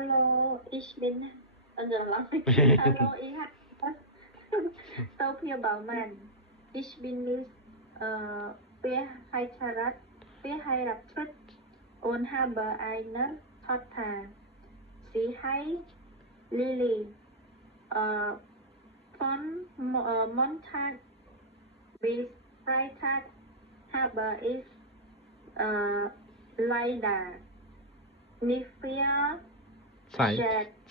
Hallo, ich bin. Hallo, ich habe Sophia Baumann. Ich bin Miss Beheiratert und habe eine Tochter. Sie heißt Lily. Von Montag bis Freitag habe ich leider nicht viel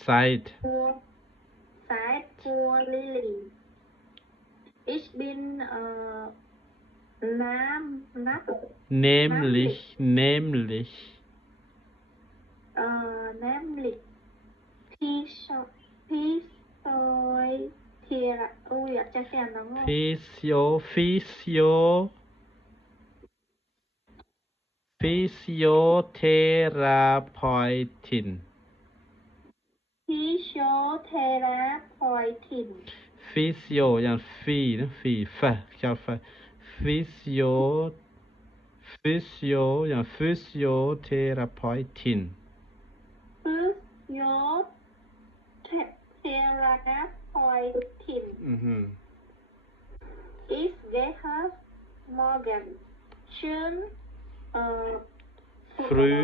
Zeit für Lily. Ich bin nämlich physiotherapeutin physio យ៉ាង physio យ៉ាង physiotherapeutin Ich gehe morgen schön früh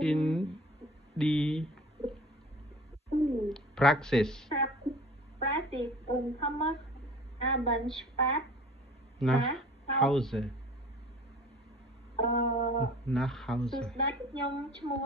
in die Praxis und Thomas abends spät nach Hause សួស្តីខ្ញុំឈ្មោះ